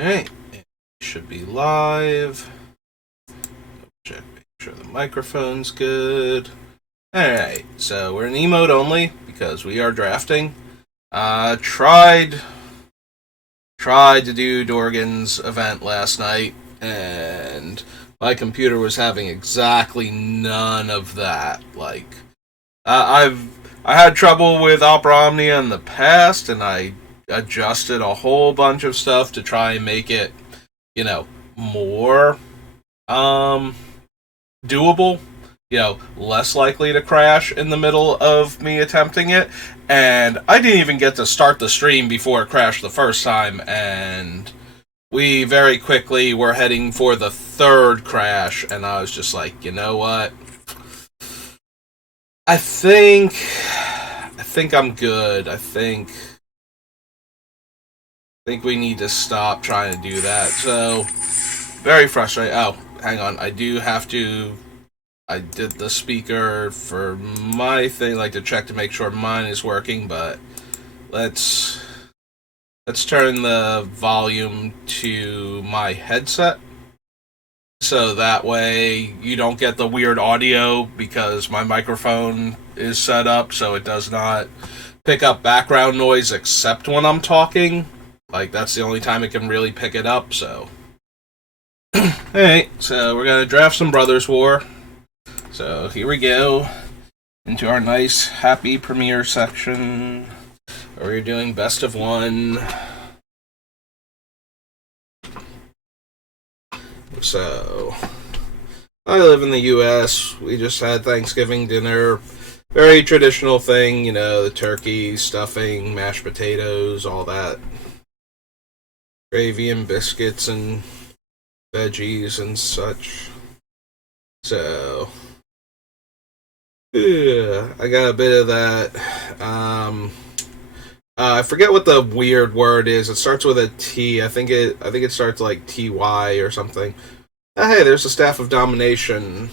Alright, should be live. Check, make sure the microphone's good. Alright, so we're in emote only because we are drafting. Tried to do Dorgan's event last night, and my computer was having exactly none of that. Like, I had trouble with Opera Omnia in the past, and I adjusted a whole bunch of stuff to try and make it, more doable, less likely to crash in the middle of me attempting it. And I didn't even get to start the stream before it crashed the first time, and we very quickly were heading for the third crash, and I was just like, you know what? I think I'm good. I think we need to stop trying to do that. So, very frustrating. Oh, hang on. I did the speaker for my thing, like to check to make sure mine is working, but let's turn the volume to my headset. So that way you don't get the weird audio because my microphone is set up so it does not pick up background noise except when I'm talking. Like, that's the only time it can really pick it up, so. Alright, so we're gonna draft some Brothers War. So here we go into our nice, happy premiere section where we're doing best of one. So, I live in the U.S. We just had Thanksgiving dinner. Very traditional thing, the turkey, stuffing, mashed potatoes, all that. Gravy and biscuits and veggies and such. So, yeah, I got a bit of that. I forget what the weird word is. It starts with a T. I think it starts like TY or something. Hey, there's a Staff of Domination.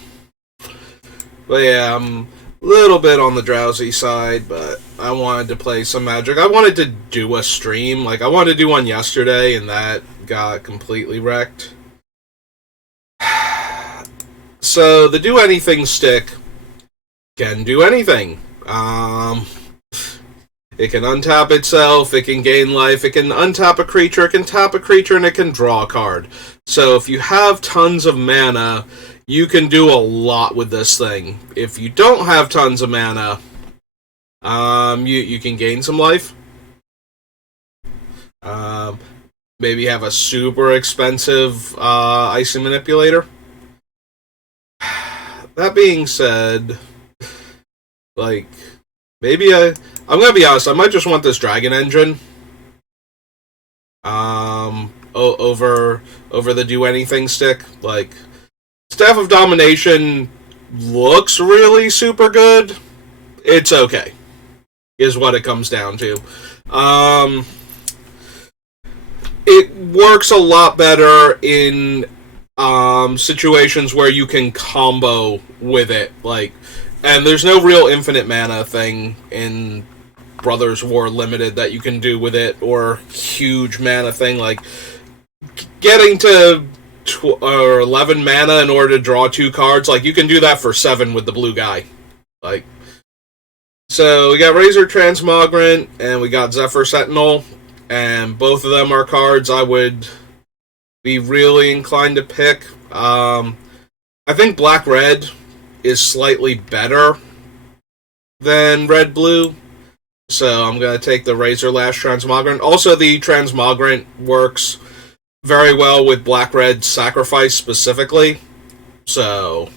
But yeah, I'm a little bit on the drowsy side, but I wanted to play some Magic. I wanted to do a stream. Like, I wanted to do one yesterday, and that got completely wrecked. So, the Do Anything stick can do anything. It can untap itself, it can gain life, it can untap a creature, it can tap a creature, and it can draw a card. So if you have tons of mana, you can do a lot with this thing. If you don't have tons of mana, you can gain some life. Maybe have a super expensive Icy Manipulator. That being said, like, maybe I'm gonna be honest, I might just want this Dragon Engine. Over the Do Anything stick. Like, Staff of Domination looks really super good. It's okay, is what it comes down to. It works a lot better in situations where you can combo with it, like, and there's no real infinite mana thing in Brothers War Limited that you can do with it, or huge mana thing, like getting to 11 mana in order to draw 2 cards. Like, you can do that for 7 with the blue guy. Like, so we got Razor Transmogrant and we got Zephyr Sentinel, and both of them are cards I would be really inclined to pick. I think Black-Red is slightly better than Red-Blue, so I'm going to take the Razor Lash Transmogrant. Also, the Transmogrant works very well with Black-Red Sacrifice specifically, so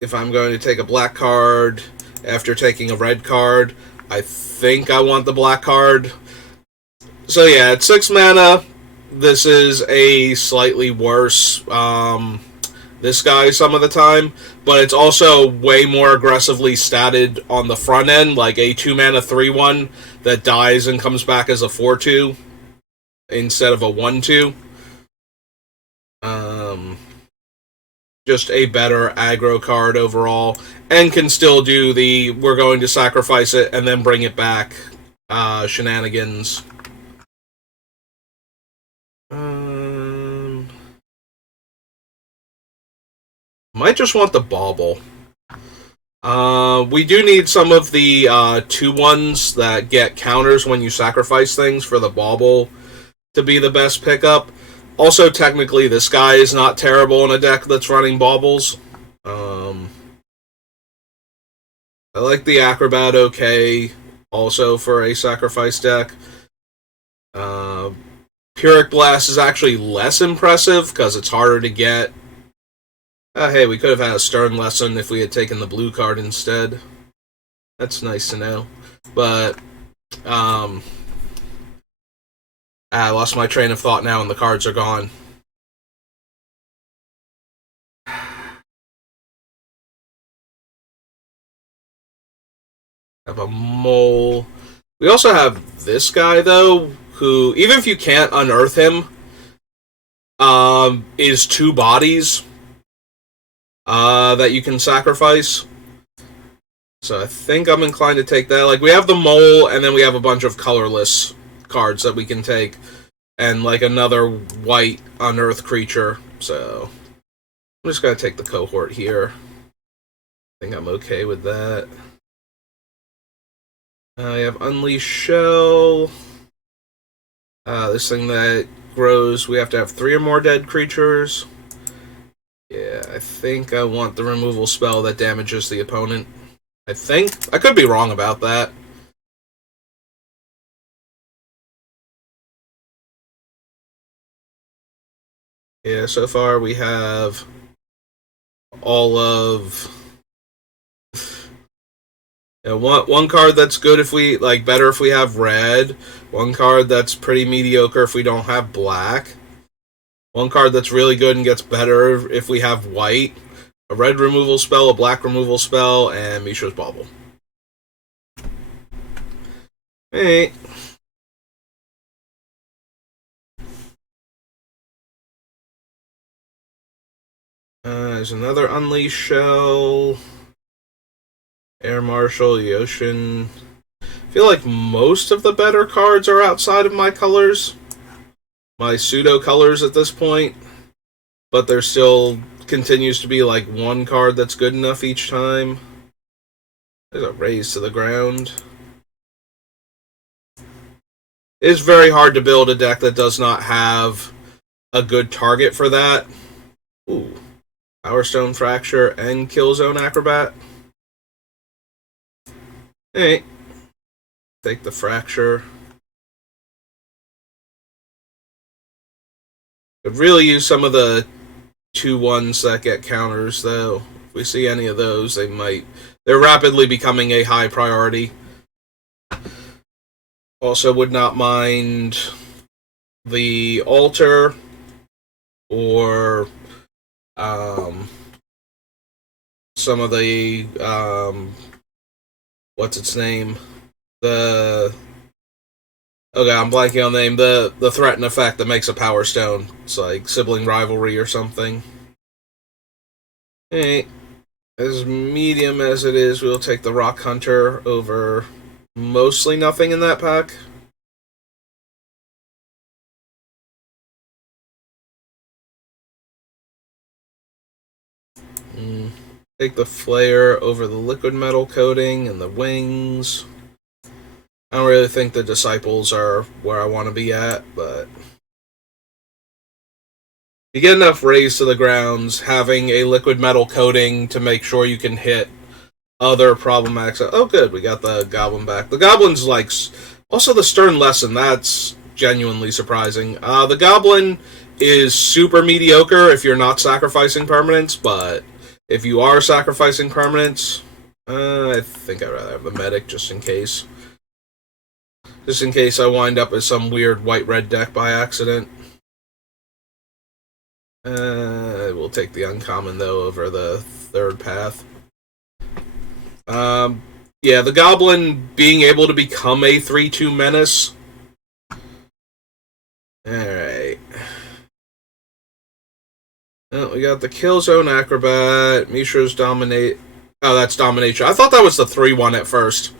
if I'm going to take a black card after taking a red card, I think I want the black card. So yeah, it's 6 mana. This is a slightly worse this guy some of the time, but it's also way more aggressively statted on the front end, like a 2 mana 3/1 that dies and comes back as a 4/2 instead of a 1/2. Just a better aggro card overall, and can still do the we're going to sacrifice it and then bring it back shenanigans. Might just want the bauble. We do need some of the 2/1s that get counters when you sacrifice things for the bauble to be the best pickup. Also, technically, this guy is not terrible in a deck that's running baubles. I like the Acrobat okay, also for a sacrifice deck. Pyrrhic Blast is actually less impressive because it's harder to get. Hey, we could have had a Stern Lesson if we had taken the blue card instead. That's nice to know. But, I lost my train of thought now and the cards are gone. Have a mole. We also have this guy, though, who, even if you can't unearth him, is 2 bodies that you can sacrifice. So I think I'm inclined to take that. Like, we have the mole, and then we have a bunch of colorless cards that we can take. And, like, another white unearthed creature. So I'm just going to take the cohort here. I think I'm okay with that. We have Unleash Shell. This thing that grows, we have to have 3 or more dead creatures. Yeah, I think I want the removal spell that damages the opponent. I think. I could be wrong about that. Yeah, so far we have all of... Yeah, one card that's good if we, like, better if we have red. One card that's pretty mediocre if we don't have black. One card that's really good and gets better if we have white. A red removal spell, a black removal spell, and Mishra's Bauble. Hey. There's another Unleash Shell. Air Marshal, Yoshin. I feel like most of the better cards are outside of my colors. My pseudo colors at this point. But there still continues to be like one card that's good enough each time. There's a raise to the ground. It is very hard to build a deck that does not have a good target for that. Ooh. Power Stone Fracture and Killzone Acrobat. Hey. Take the Fracture. Could really use some of the 2/1s that get counters, though. If we see any of those, they're rapidly becoming a high priority. Also would not mind the Altar or some of the what's its name? Okay, I'm blanking on the name. The threaten effect that makes a Power Stone. It's like Sibling Rivalry or something. Hey, as medium as it is, we'll take the Rock Hunter over mostly nothing in that pack. Take the Flare over the Liquid Metal Coating and the Wings. I don't really think the Disciples are where I want to be at, but you get enough raise to the grounds, having a Liquid Metal Coating to make sure you can hit other problematics. Oh, good, we got the Goblin back. The Goblin's like... Also, the Stern Lesson, that's genuinely surprising. The Goblin is super mediocre if you're not sacrificing permanents, but if you are sacrificing permanents, I think I'd rather have the Medic just in case. Just in case I wind up as some weird white-red deck by accident. We'll take the uncommon, though, over the third path. Yeah, the Goblin being able to become a 3/2 menace. Alright. Well, we got the Killzone Acrobat, Mishra's Dominate... Oh, that's Domination. I thought that was the 3/1 at first.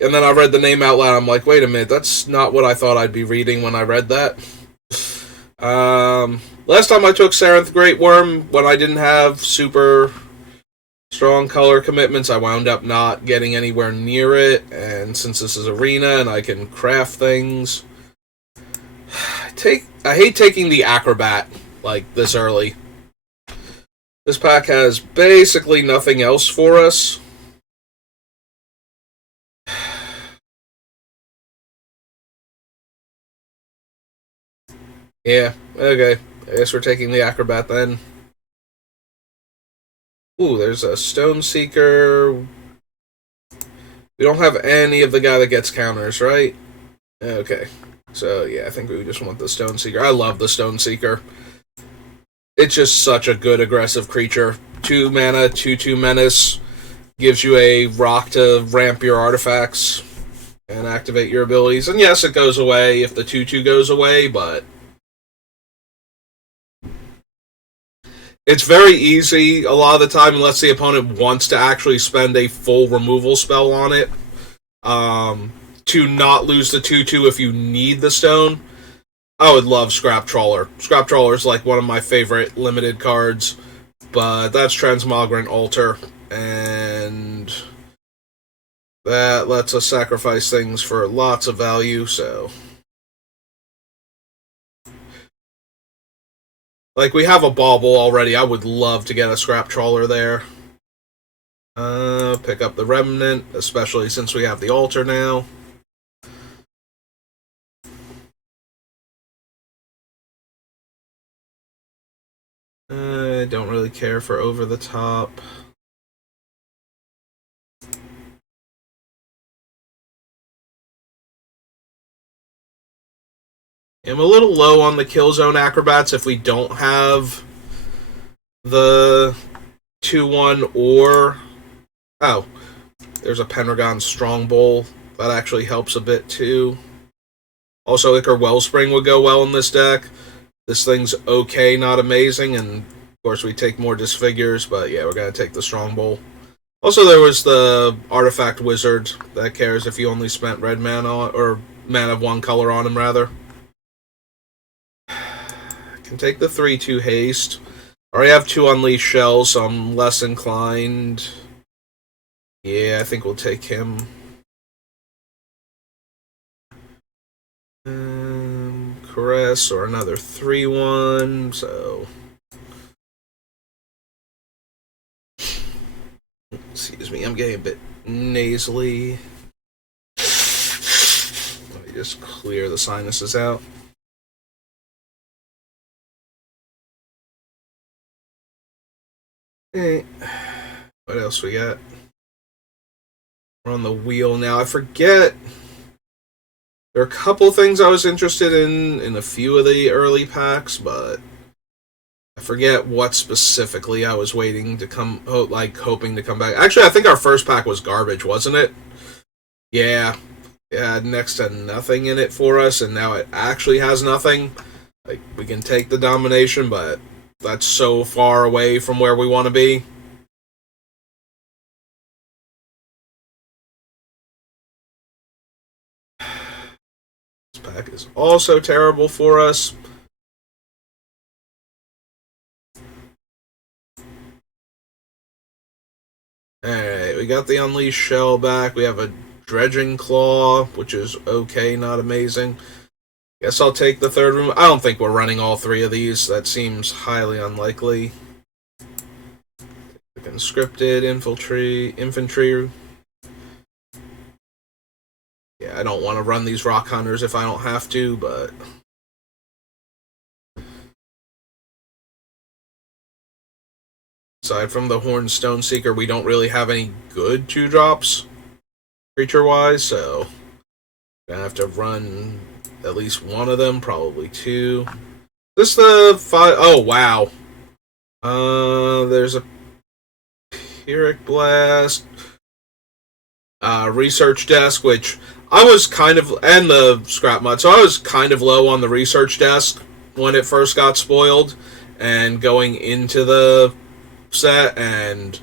And then I read the name out loud. I'm like, wait a minute, that's not what I thought I'd be reading when I read that. Last time I took Sarenth Great Worm, when I didn't have super strong color commitments, I wound up not getting anywhere near it, and since this is Arena and I can craft things, I hate taking the Acrobat like this early. This pack has basically nothing else for us. Yeah, okay. I guess we're taking the Acrobat then. Ooh, there's a Stone Seeker. We don't have any of the guy that gets counters, right? Okay. So, yeah, I think we just want the Stone Seeker. I love the Stone Seeker. It's just such a good aggressive creature. 2 mana, 2/2 menace. Gives you a rock to ramp your artifacts and activate your abilities. And yes, it goes away if the 2/2 goes away, but it's very easy a lot of the time, unless the opponent wants to actually spend a full removal spell on it, to not lose the 2/2 if you need the stone. I would love Scrap Trawler. Scrap Trawler is like one of my favorite limited cards, but that's Transmogrant Altar, and that lets us sacrifice things for lots of value, so... Like, we have a Bauble already. I would love to get a Scrap Trawler there. Pick up the Remnant, especially since we have the Altar now. I don't really care for Over the Top. I'm a little low on the Kill Zone Acrobats if we don't have the 2/1 or... Oh, there's a Pendragon Strongbowl. That actually helps a bit too. Also, Ichor Wellspring would go well in this deck. This thing's okay, not amazing, and of course we take more Disfigures, but yeah, we're going to take the Strongbowl. Also, there was the Artifact Wizard that cares if you only spent red mana, or mana of one color on him, rather. Can take the 3/2 haste. I already have 2 Unleashed Shells, so I'm less inclined. Yeah, I think we'll take him. Caress, or another 3/1, so... Excuse me, I'm getting a bit nasally. Let me just clear the sinuses out. Okay. What else we got? We're on the wheel now. I forget. There are a couple things I was interested in a few of the early packs, but I forget what specifically I was waiting to come, hoping to come back. Actually, I think our first pack was garbage, wasn't it? Yeah. It had next to nothing in it for us, and now it actually has nothing. Like, we can take the domination, but that's so far away from where we want to be. This pack is also terrible for us. Alright, we got the Unleashed Shell back. We have a Dredging Claw, which is okay, not amazing. Guess I'll take the third room. I don't think we're running all 3 of these. That seems highly unlikely. The Conscripted, Infantry. Yeah, I don't want to run these Rock Hunters if I don't have to, but... Aside from the Horned Stone Seeker, we don't really have any good 2-drops, creature-wise, so... Gonna have to run at least one of them, probably 2. This the 5... Oh, wow. There's a Pyrrhic Blast, Research Desk, which I was kind of... And the Scrap Mud, so I was kind of low on the Research Desk when it first got spoiled, and going into the set, and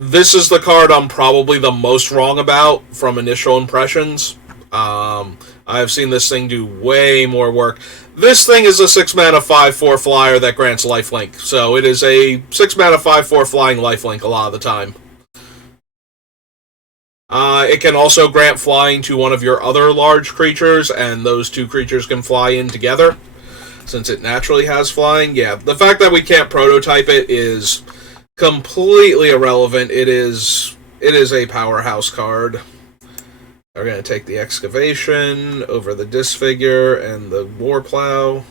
this is the card I'm probably the most wrong about from initial impressions. I've seen this thing do way more work. This thing is a 6 mana 5/4 flyer that grants lifelink, so it is a 6 mana 5/4 flying lifelink a lot of the time. It can also grant flying to one of your other large creatures, and those two creatures can fly in together, since it naturally has flying. Yeah, the fact that we can't prototype it is completely irrelevant. It is a powerhouse card. We're going to take the Excavation over the Disfigure and the Warplow.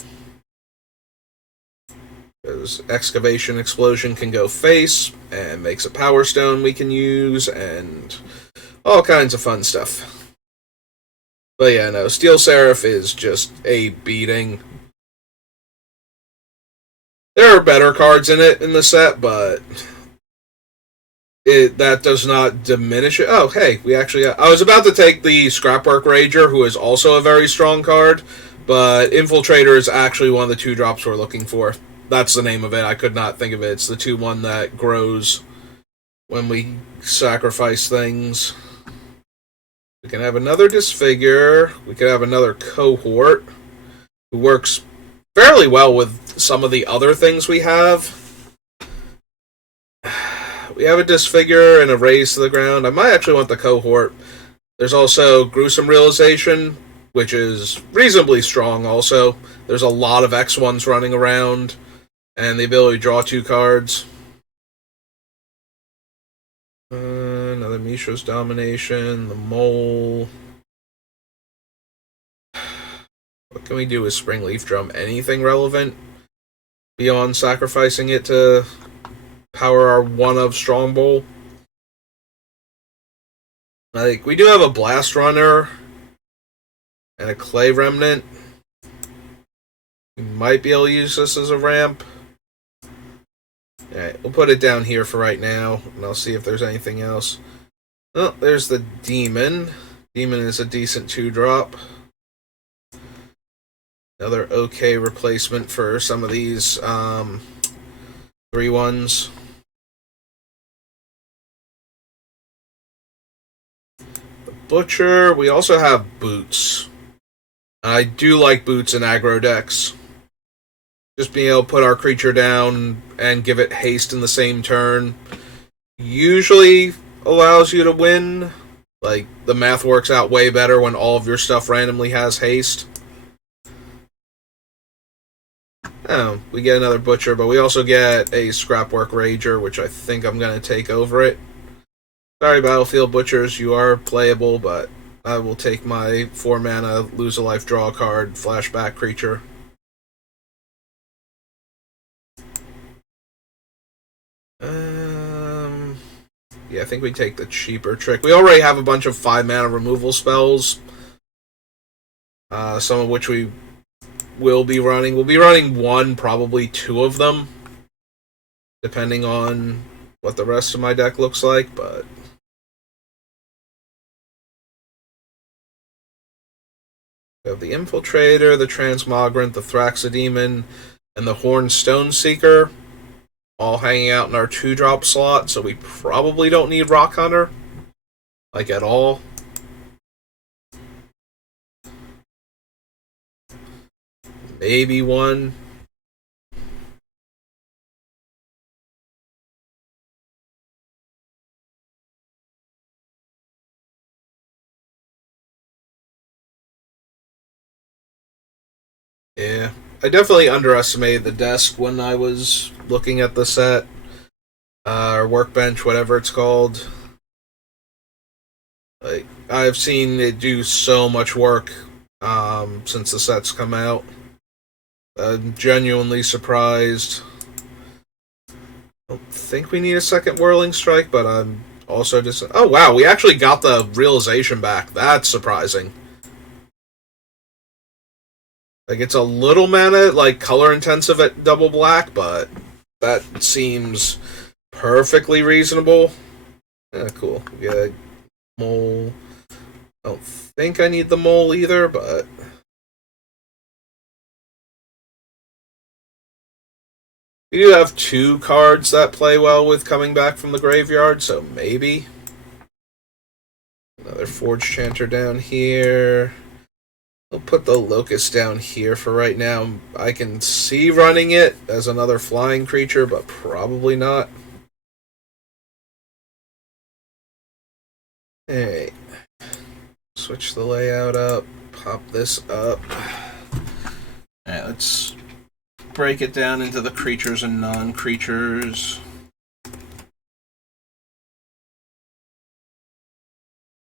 Because Excavation Explosion can go face, and makes a Power Stone we can use, and all kinds of fun stuff. But yeah, no, Steel Seraph is just a beating. There are better cards in it in the set, but that does not diminish it. Oh, hey, we actually... I was about to take the Scrapwork Rager, who is also a very strong card, but Infiltrator is actually one of the 2-drops we're looking for. That's the name of it. I could not think of it. It's the 2/1 that grows when we sacrifice things. We can have another Disfigure. We could have another Cohort, who works fairly well with some of the other things we have. We have a Disfigure and a Raise to the Ground. I might actually want the Cohort. There's also Gruesome Realization, which is reasonably strong also. There's a lot of X1s running around, and the ability to draw 2 cards. Another Mishra's Domination, the Mole. What can we do with Spring Leaf Drum? Anything relevant beyond sacrificing it to power our 1-of Strong Bowl? Like, we do have a Blast Runner and a Clay Remnant. We might be able to use this as a ramp. Alright, we'll put it down here for right now, and I'll see if there's anything else. Oh, there's the Demon. Demon is a decent 2-drop. Another okay replacement for some of these 3/1s. The Butcher. We also have Boots. I do like Boots in aggro decks. Just being able to put our creature down and give it haste in the same turn usually allows you to win. Like, the math works out way better when all of your stuff randomly has haste. Oh, we get another Butcher, but we also get a Scrapwork Rager, which I think I'm going to take over it. Sorry, Battlefield Butchers, you are playable, but I will take my 4-mana, lose a life, draw a card, flashback creature. Yeah, I think we take the cheaper trick. We already have a bunch of 5-mana removal spells, some of which we will be running. We'll be running 1, probably 2 of them, depending on what the rest of my deck looks like, but... We have the Infiltrator, the Transmogrant, the Thraxodemon, and the Horned Stoneseeker, all hanging out in our 2-drop slot, so we probably don't need Rock Hunter, like, at all. Maybe 1. Yeah, I definitely underestimated the desk when I was looking at the set, or workbench, whatever it's called. Like, I've seen it do so much work since the set's come out. I'm genuinely surprised. I don't think we need a second Whirling Strike, but I'm also just... Oh, wow, we actually got the realization back. That's surprising. Like, it's a little mana, like, color intensive at double black, but that seems perfectly reasonable. Yeah, cool. Yeah, Mole. I don't think I need the Mole either, but... We do have 2 cards that play well with coming back from the graveyard, so maybe. Another Forge Chanter down here. I'll put the Locust down here for right now. I can see running it as another flying creature, but probably not. Hey. Switch the layout up. Pop this up. Alright, let's break it down into the creatures and non-creatures.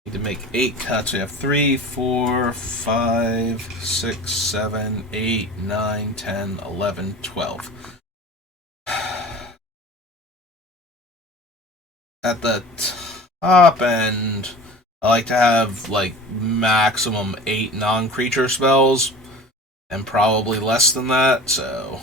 Need to make 8 cuts. We have 3, 4, 5, 6, 7, 8, 9, 10, 11, 12. At the top end, I like to have like maximum 8 non-creature spells, and probably less than that, so.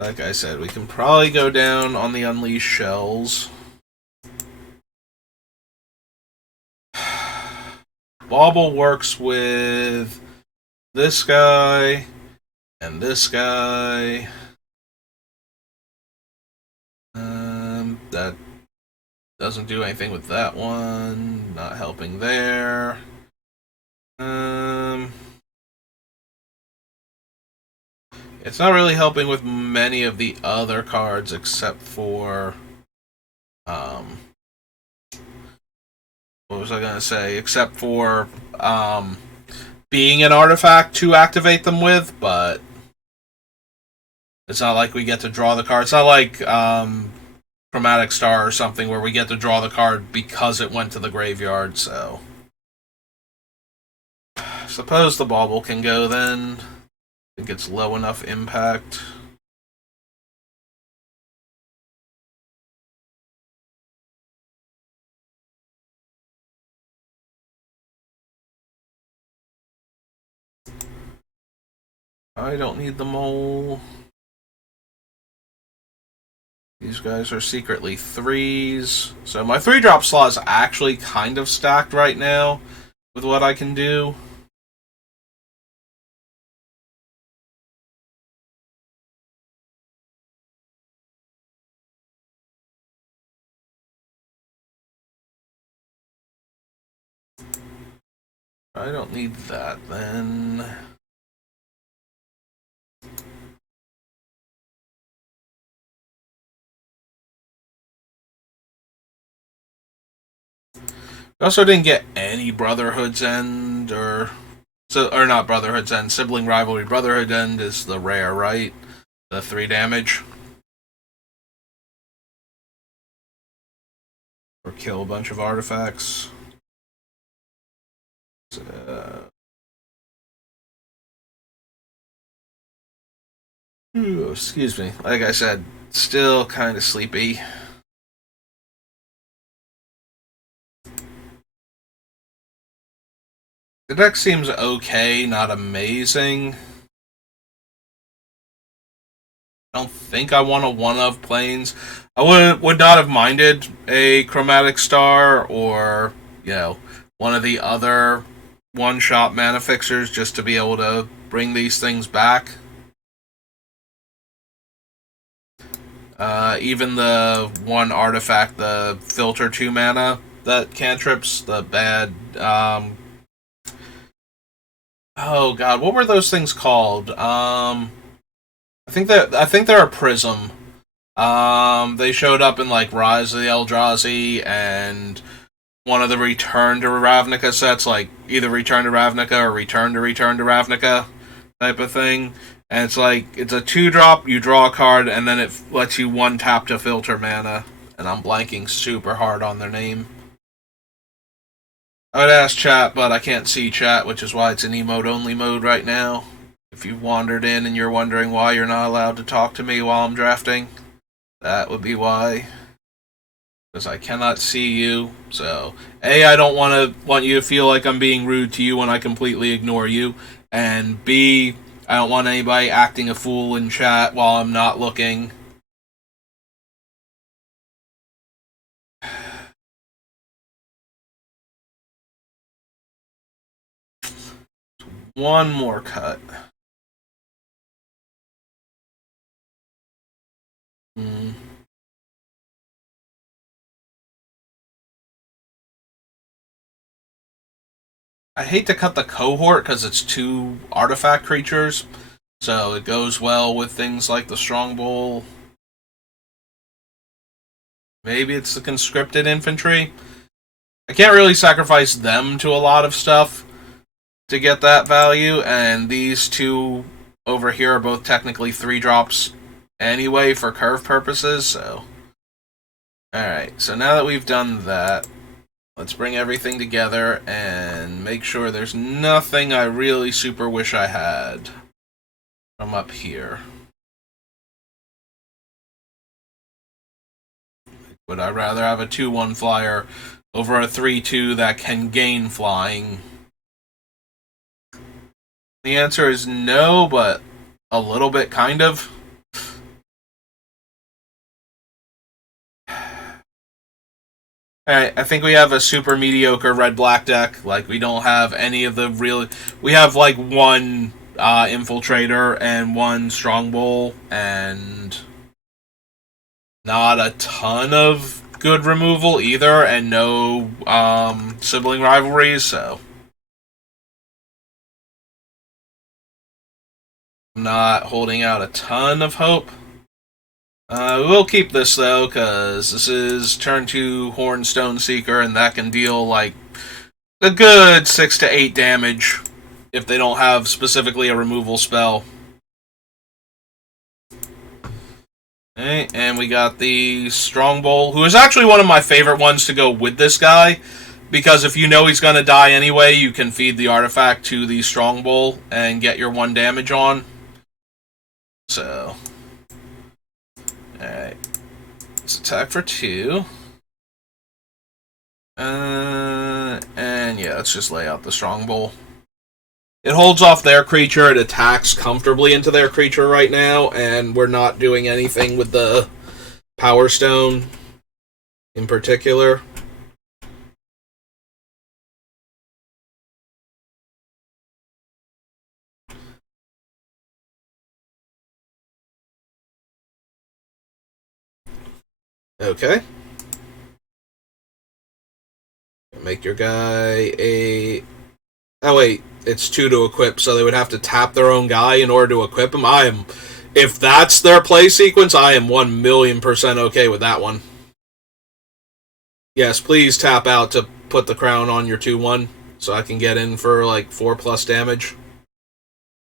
Like I said, we can probably go down on the Unleashed Shells. Bauble works with this guy and this guy. That doesn't do anything with that one. Not helping there. It's not really helping with many of the other cards except for what was I gonna say? Except for being an artifact to activate them with, but it's not like we get to draw the card. It's not like Chromatic Star or something where we get to draw the card because it went to the graveyard, so. Suppose the Bauble can go then. I think it's low enough impact. I don't need the mole. These guys are secretly 3s. So my 3-drop slot is actually kind of stacked right now with what I can do. I don't need that then. I also didn't get any Brotherhood's End or not Brotherhood's End, Sibling Rivalry. Brotherhood End is the rare, right? The 3 damage. Or kill a bunch of artifacts. Excuse me. Like I said, still kind of sleepy. The deck seems okay, not amazing. I don't think I want a one-of Plains. I would not have minded a Chromatic Star or, one of the other one-shot mana fixers just to be able to bring these things back. Even the one artifact, the filter 2 mana, that cantrips, the bad, oh god, what were those things called? I think they're a prism. They showed up in like Rise of the Eldrazi and one of the Return to Ravnica sets, like either Return to Ravnica or Return to Ravnica type of thing. And it's like, it's a 2-drop, you draw a card, and then it lets you 1-tap to filter mana. And I'm blanking super hard on their name. I would ask chat, but I can't see chat, which is why it's in emote only mode right now. If you wandered in and you're wondering why you're not allowed to talk to me while I'm drafting, that would be why. Because I cannot see you. So, A, I don't want you to feel like I'm being rude to you when I completely ignore you. And B, I don't want anybody acting a fool in chat while I'm not looking. One more cut. Mm. I hate to cut the cohort because it's 2 artifact creatures, so it goes well with things like the Strongbow. Maybe it's the conscripted infantry. I can't really sacrifice them to a lot of stuff to get that value, and these 2 over here are both technically 3-drops anyway for curve purposes, so. Alright, so now that we've done that, let's bring everything together and make sure there's nothing I really super wish I had from up here. Would I rather have a 2-1 flyer over a 3-2 that can gain flying? The answer is no, but a little bit, kind of. Alright, I think we have a super mediocre red-black deck. Like, we don't have any of the real... We have, like, 1 Infiltrator and 1 Strongbow, and not a ton of good removal either, and no sibling rivalries, so... I'm not holding out a ton of hope. We'll keep this, though, because this is turn 2 Hornstone Seeker, and that can deal, like, a good 6 to 8 damage if they don't have specifically a removal spell. Okay, and we got the Strongbow, who is actually one of my favorite ones to go with this guy, because if you know he's going to die anyway, you can feed the artifact to the Strongbow and get your 1 damage on. So... Alright. Let's attack for 2. And yeah, let's just lay out the Strongbow. It holds off their creature, it attacks comfortably into their creature right now, and we're not doing anything with the Power Stone in particular. Okay. Make your guy a... Oh, wait. It's 2 to equip, so they would have to tap their own guy in order to equip him. If that's their play sequence, I am 1,000,000% okay with that one. Yes, please tap out to put the crown on your 2-1, so I can get in for, like, 4+ damage.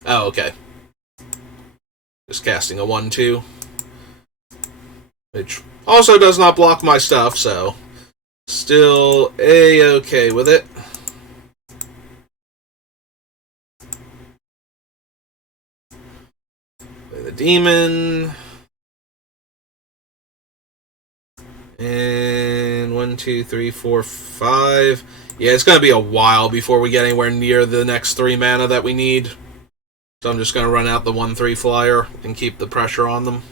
Oh, okay. Just casting a 1-2. Which also does not block my stuff, so... Still A-okay with it. Play the demon. And 1, 2, 3, 4, 5. Yeah, it's going to be a while before we get anywhere near the next 3 mana that we need. So I'm just going to run out the 1-3 flyer and keep the pressure on them.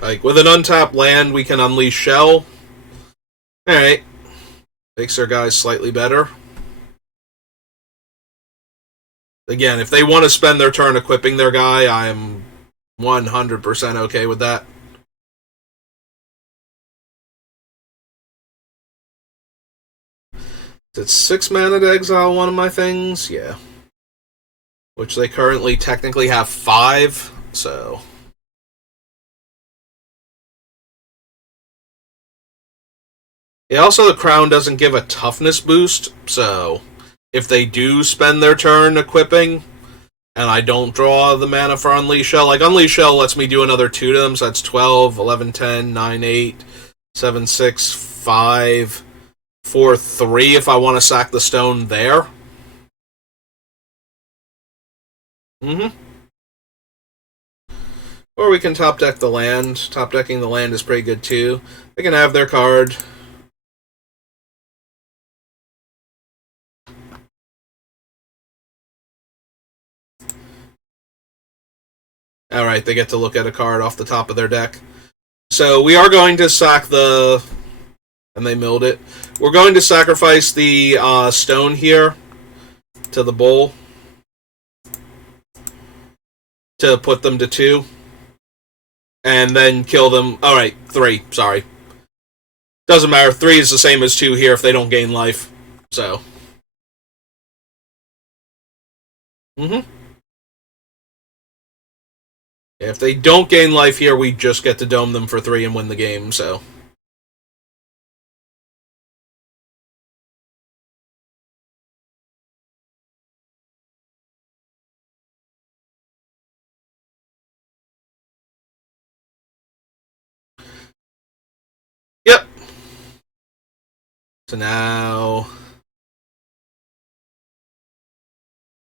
Like, with an untapped land, we can unleash Shell. Alright. Makes our guys slightly better. Again, if they want to spend their turn equipping their guy, I am 100% okay with that. It's 6 mana to exile one of my things? Yeah. Which they currently technically have 5, so... Yeah, also the crown doesn't give a toughness boost, so if they do spend their turn equipping, and I don't draw the mana for Unleash Shell, like Unleash Shell lets me do another 2 to them, so that's 12, 11, 10, 9, 8, 7, 6, 5, 4, 3 if I want to sack the stone there. Or we can top deck the land. Top decking the land is pretty good too. They can have their card. Alright, they get to look at a card off the top of their deck. So we are going to sack the... And they milled it. We're going to sacrifice the stone here to the bowl. to put them to 2. And then kill them. Alright, 3, sorry. Doesn't matter, 3 is the same as 2 here if they don't gain life. So. If they don't gain life here, we just get to dome them for 3 and win the game, so. Yep. So now...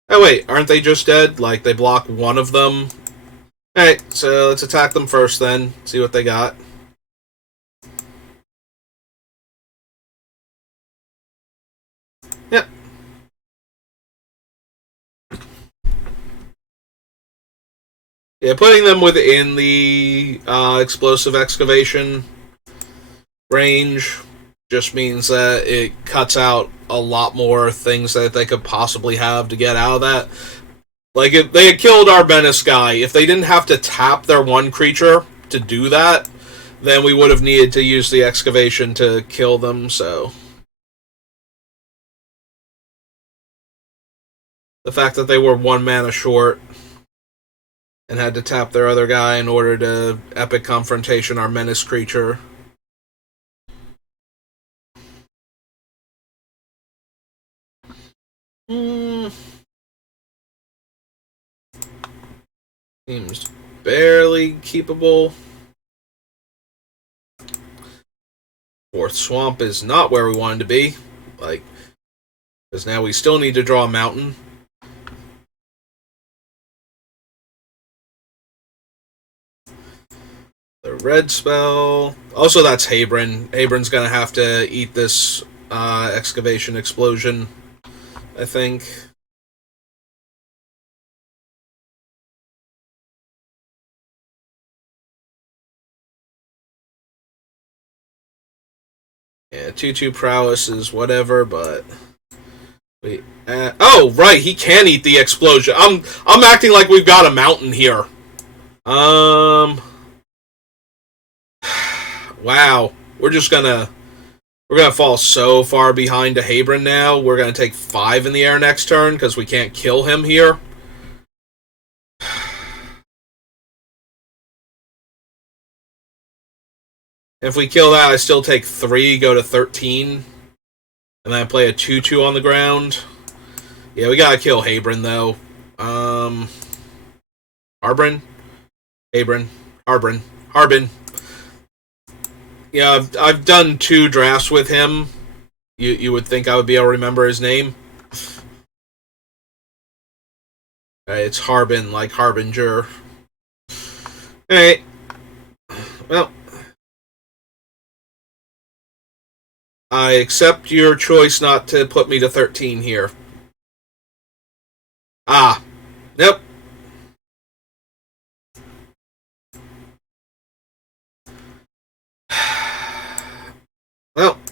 Oh wait, aren't they just dead? Like, they block one of them? Alright, so let's attack them first then, see what they got. Yep. Yeah, putting them within the explosive excavation range just means that it cuts out a lot more things that they could possibly have to get out of that. Like, if they had killed our Menace guy, if they didn't have to tap their one creature to do that, then we would have needed to use the excavation to kill them, so... The fact that they were 1 mana short and had to tap their other guy in order to epic confrontation our Menace creature. Seems barely keepable. 4th Swamp is not where we wanted to be. Like, because now we still need to draw a mountain. The red spell. Also, that's Habron. Habron's gonna have to eat this excavation explosion, I think. Yeah, 2/2 prowess is whatever, but wait. Oh, right, he can eat the explosion. I'm acting like we've got a mountain here. Wow, we're gonna fall so far behind to Habron now. We're gonna take 5 in the air next turn because we can't kill him here. If we kill that, I still take 3, go to 13. And then I play a 2/2 on the ground. Yeah, we gotta kill Habron, though. Harbin? Habron. Harbin. Yeah, I've done 2 drafts with him. You would think I would be able to remember his name. It's Harbin, like Harbinger. Alright. Well, I accept your choice not to put me to 13 here. Ah. Nope.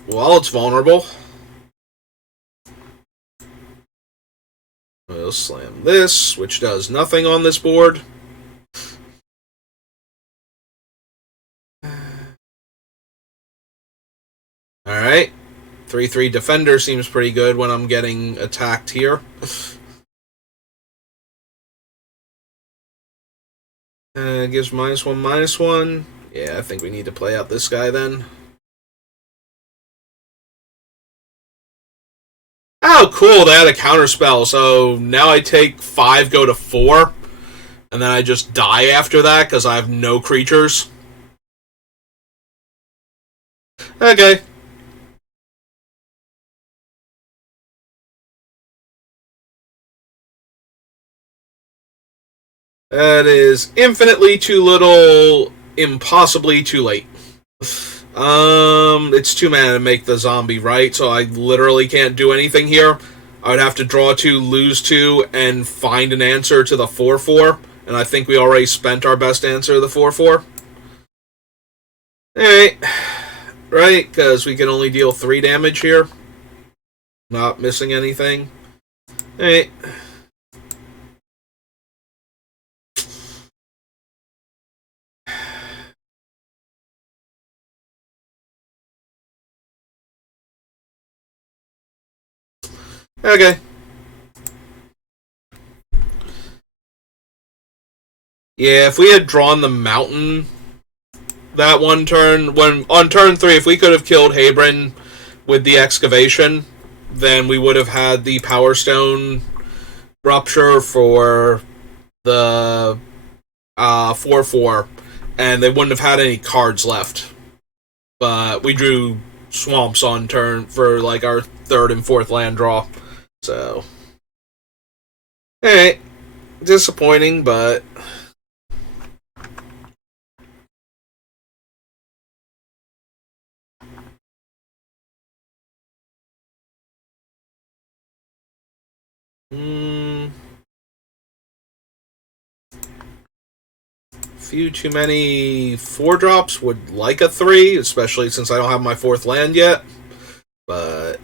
Well, it's vulnerable. We'll slam this, which does nothing on this board. Alright. 3/3 defender seems pretty good when I'm getting attacked here. Gives -1/-1. Yeah, I think we need to play out this guy then. Oh, cool, they had a counterspell, so now I take 5, go to 4, and then I just die after that because I have no creatures. Okay. That is infinitely too little, impossibly too late. It's 2 mana to make the zombie, right? So I literally can't do anything here. I would have to draw 2, lose 2, and find an answer to the 4/4. And I think we already spent our best answer to the 4/4. Alright. Right, because we can only deal 3 damage here. Not missing anything. Alright. Okay. Yeah, if we had drawn the mountain that one turn, when on turn 3, if we could have killed Habron with the excavation, then we would have had the Power Stone rupture for the 4/4, and they wouldn't have had any cards left. But we drew swamps on turn for like our third and fourth land draw. So, hey, disappointing, but few too many 4 drops. Would like a 3, especially since I don't have my 4th land yet. But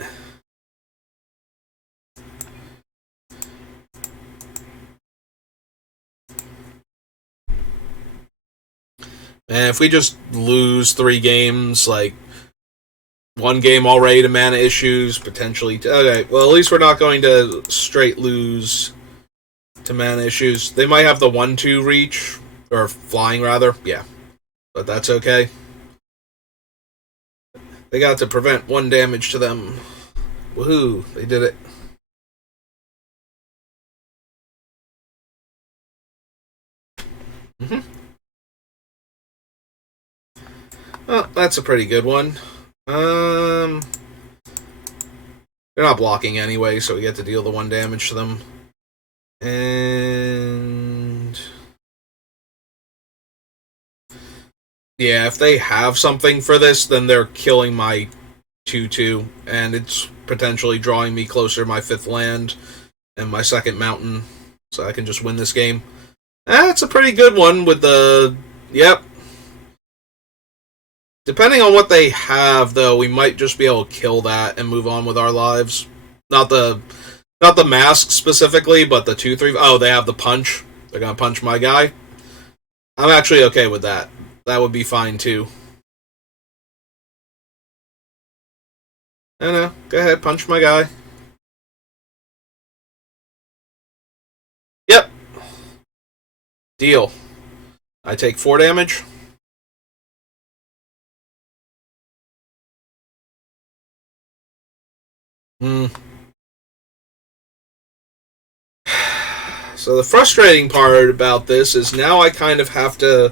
man, if we just lose 3 games, like 1 game already to mana issues, potentially. Okay, well, at least we're not going to straight lose to mana issues. They might have the 1/2 reach, or flying rather. Yeah, but that's okay. They got to prevent 1 damage to them. Woohoo! They did it. Mm-hmm. Oh, that's a pretty good one. They're not blocking anyway, so we get to deal the 1 damage to them. And yeah, if they have something for this, then they're killing my 2/2, and it's potentially drawing me closer to my 5th land and my 2nd mountain, so I can just win this game. That's a pretty good one with the... Yep. Depending on what they have, though, we might just be able to kill that and move on with our lives. Not the mask specifically, but the 2/3. Oh, they have the punch. They're gonna punch my guy. I'm actually okay with that. That would be fine too. I know. Go ahead, punch my guy. Yep. Deal. I take 4 damage. Hmm. So the frustrating part about this is now I kind of have to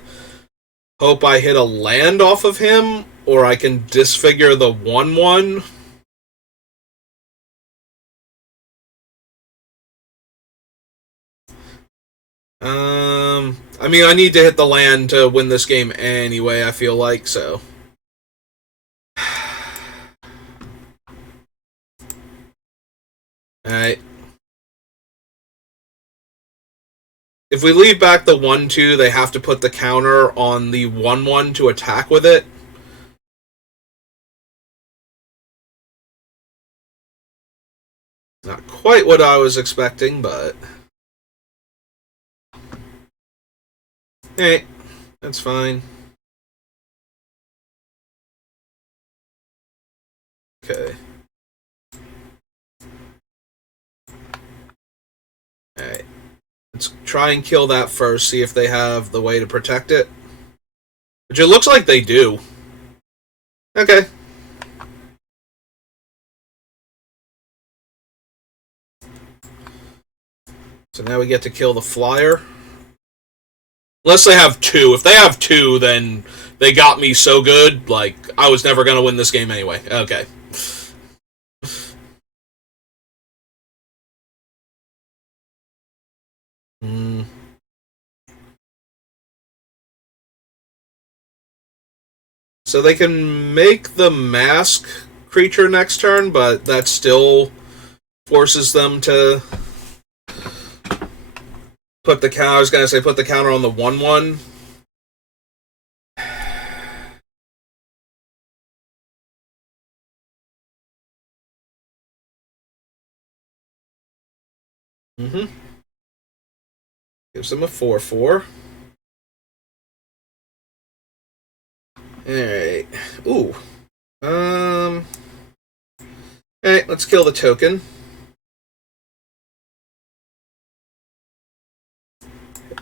hope I hit a land off of him, or I can disfigure the 1/1. I mean, I need to hit the land to win this game anyway, I feel like, so. Alright. If we leave back the 1/2, they have to put the counter on the 1/1 to attack with it. Not quite what I was expecting, but... Hey, that's fine. Okay. Alright. Let's try and kill that first, see if they have the way to protect it. Which it looks like they do. Okay. So now we get to kill the flyer. Unless they have 2. If they have 2, then they got me so good, like, I was never going to win this game anyway. Okay. Hmm. So they can make the mask creature next turn, but that still forces them to put the counter. I was gonna say put the counter on the 1/1. Mm-hmm. Gives them a 4/4. All right. Ooh. All right. Let's kill the token.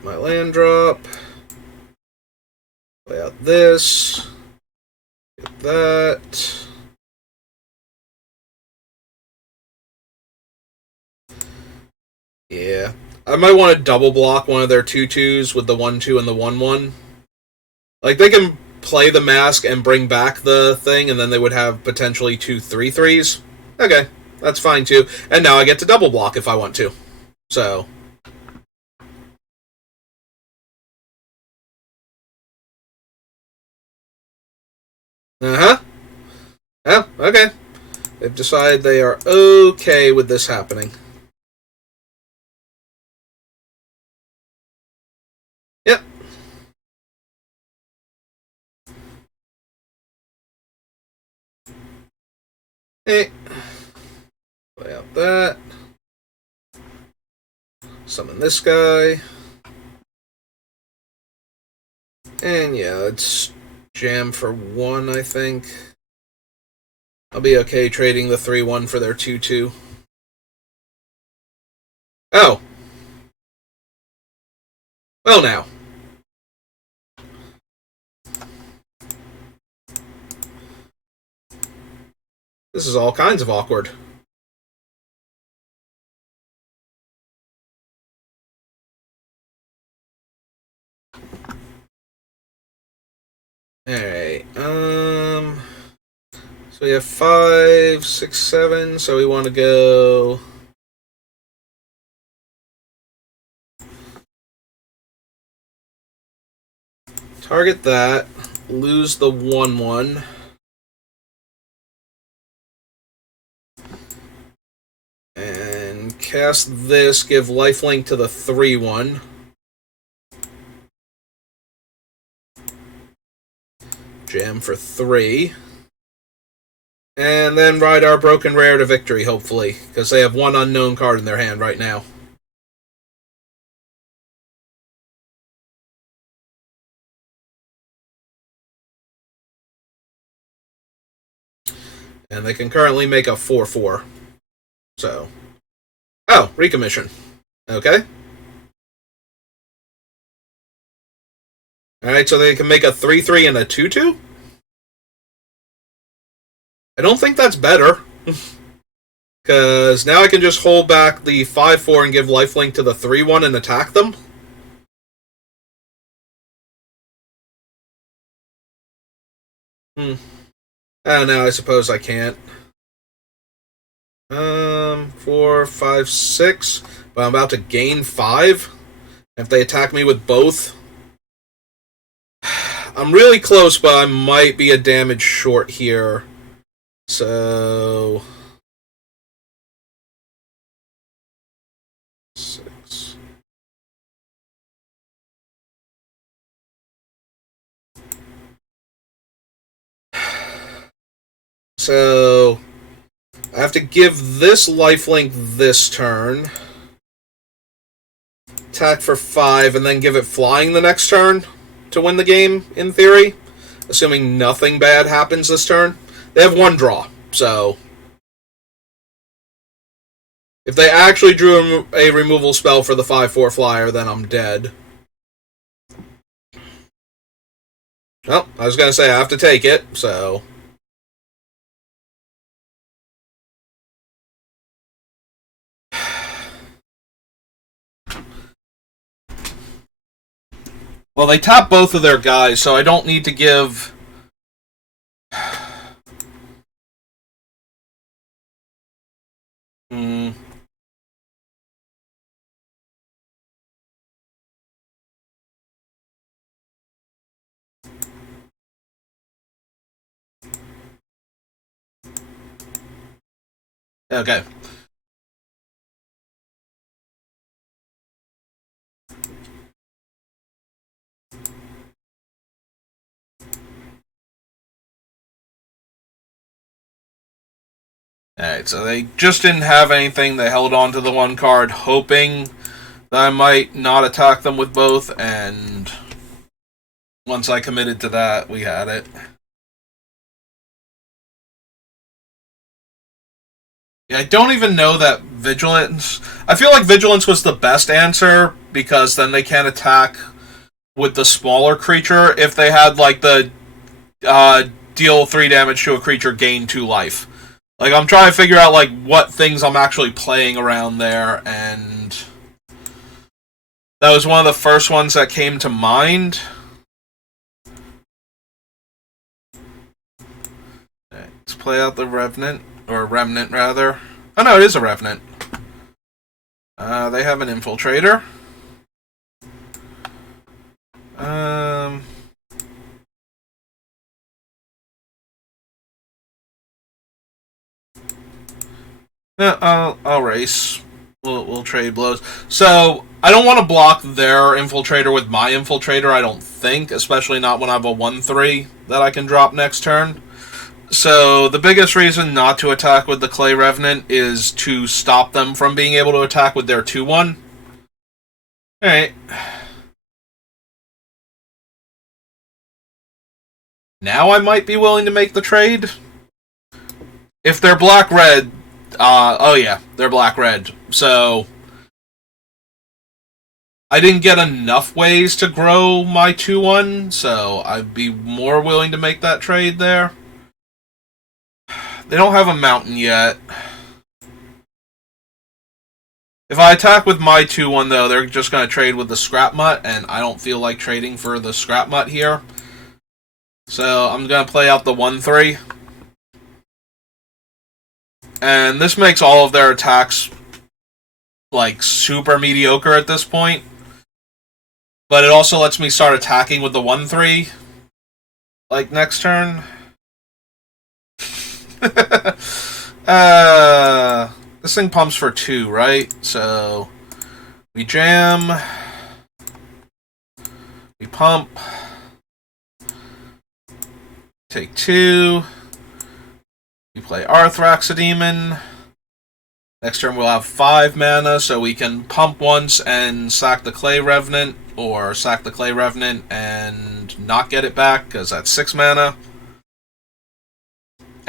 my land drop. Play out this. Get that. Yeah. I might want to double block one of their 2/2s with the 1/2 and the 1/1. Like, they can play the mask and bring back the thing, and then they would have potentially 2 3/3s. Okay, that's fine too. And now I get to double block if I want to. So. Uh-huh. Oh, okay. They've decided they are okay with this happening. Yep. Hey. Play out that. Summon this guy. And yeah, it's jam for 1, I think. I'll be okay trading the 3/1 for their 2/2. Oh. Well, now. This is all kinds of awkward. Alright, so we have 5, 6, 7, so we want to go... Target that, lose the 1/1. And cast this, give lifelink to the 3/1. Jam for 3. And then ride our Broken Rare to victory, hopefully, because they have 1 unknown card in their hand right now. And they can currently make a 4/4. So. Oh, recommission. Okay. Alright, so they can make a 3/3 and a 2/2? I don't think that's better. Because now I can just hold back the 5/4 and give lifelink to the 3/1 and attack them. Oh, no, I suppose I can't. 4, 5, 6. But I'm about to gain 5. If they attack me with both. I'm really close, but I might be a damage short here. So... 6. So... I have to give this lifelink this turn. Attack for 5, and then give it flying the next turn to win the game, in theory. Assuming nothing bad happens this turn. They have 1 draw, so... If they actually drew a removal spell for the 5/4 flyer, then I'm dead. Well, I was going to say I have to take it, so... Well, they tap both of their guys, so I don't need to give... Okay. Alright, so they just didn't have anything. They held on to the 1 card, hoping that I might not attack them with both, and once I committed to that, we had it. Yeah, I don't even know that Vigilance... I feel like Vigilance was the best answer, because then they can't attack with the smaller creature if they had, like, the uh, deal 3 damage to a creature, gain 2 life. Like, I'm trying to figure out, like, what things I'm actually playing around there, and that was one of the first ones that came to mind. Okay, let's play out the Revenant, or Remnant, rather. Oh, no, it is a Revenant. They have an Infiltrator. Yeah, I'll race. We'll trade blows. So I don't want to block their Infiltrator with my Infiltrator. I don't think, especially not when I have a 1/3 that I can drop next turn. So the biggest reason not to attack with the Clay Revenant is to stop them from being able to attack with their 2/1. All right. Now I might be willing to make the trade. If they're black-red, oh yeah, they're black-red. So I didn't get enough ways to grow my 2/1, so I'd be more willing to make that trade there. They don't have a mountain yet. If I attack with my 2/1, though, they're just going to trade with the Scrap Mutt, and I don't feel like trading for the Scrap Mutt here. So I'm going to play out the 1/3. And this makes all of their attacks, like, super mediocre at this point. But it also lets me start attacking with the 1/3, like, next turn. This thing pumps for 2, right? So we jam, we pump, take 2, we play Arthraxidemon. Next turn we'll have 5 mana, so we can pump once and sack the Clay Revenant, or sack the Clay Revenant and not get it back, because that's 6 mana.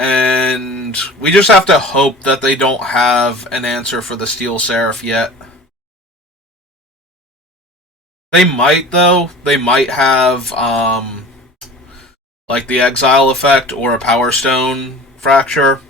And we just have to hope that they don't have an answer for the Steel Seraph yet. They might, though. They might have, like, the Exile effect or a Power Stone Fracture.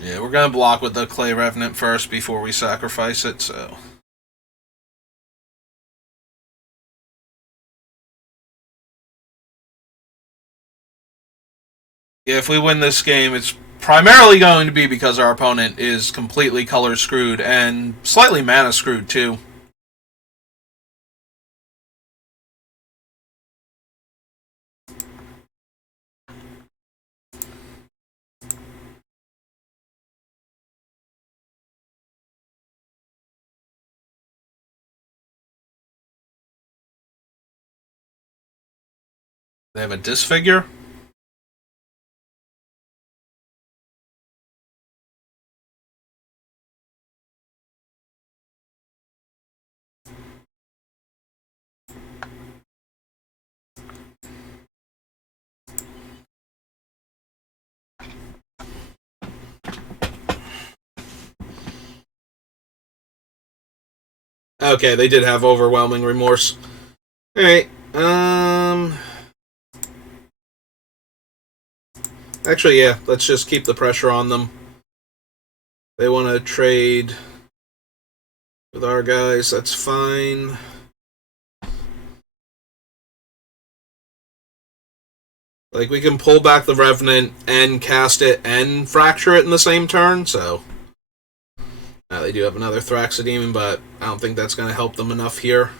Yeah, we're gonna block with the Clay Revenant first before we sacrifice it, so... Yeah, if we win this game, it's primarily going to be because our opponent is completely color screwed and slightly mana screwed too. They have a Disfigure. Okay, they did have Overwhelming Remorse. Alright, actually, yeah, let's just keep the pressure on them. They want to trade with our guys, that's fine. Like, we can pull back the Revenant and cast it and fracture it in the same turn, so... Now they do have another Thraxodemon, but I don't think that's going to help them enough here.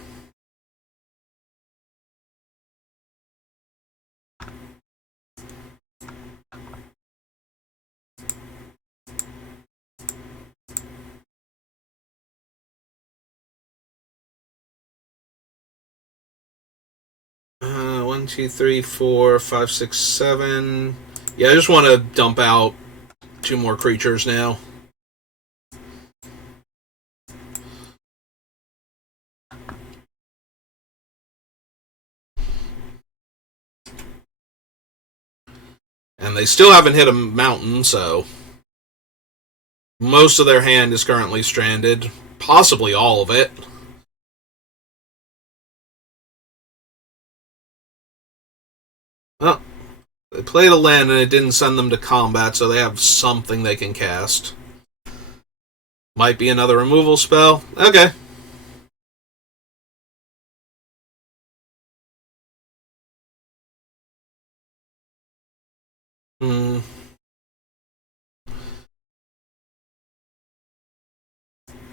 One, two, three, four, five, six, seven. Yeah, I just want to dump out 2 more creatures now. And they still haven't hit a mountain, so... Most of their hand is currently stranded. Possibly all of it. Oh, they played a land and it didn't send them to combat, so they have something they can cast. Might be another removal spell. Okay.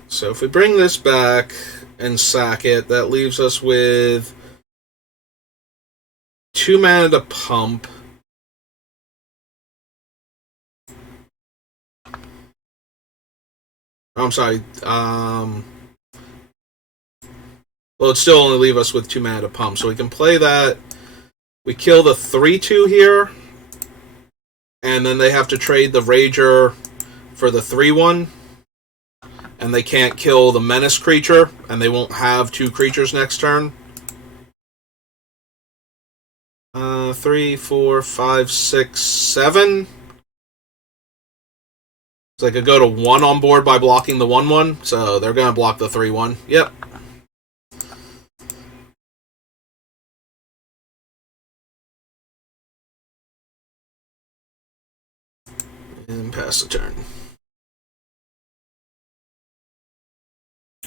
So if we bring this back and sack it, that leaves us with 2 mana to pump. I'm sorry. Well, it'd still only leave us with 2 mana to pump, so we can play that. We kill the 3/2 here, and then they have to trade the Rager for the 3/1, and they can't kill the Menace creature, and they won't have 2 creatures next turn. 3, 4, 5, 6, 7. So they could go to 1 on board by blocking the 1/1, so they're going to block the 3/1. Yep. And pass the turn.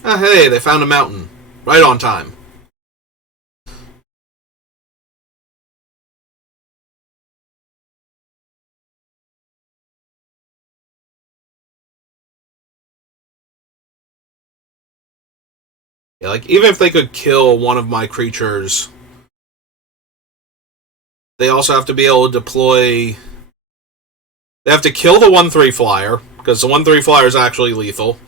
Ah, hey, they found a mountain. Right on time. Yeah, like, even if they could kill one of my creatures, they also have to be able to deploy... They have to kill the 1/3 flyer, because the 1/3 flyer is actually lethal.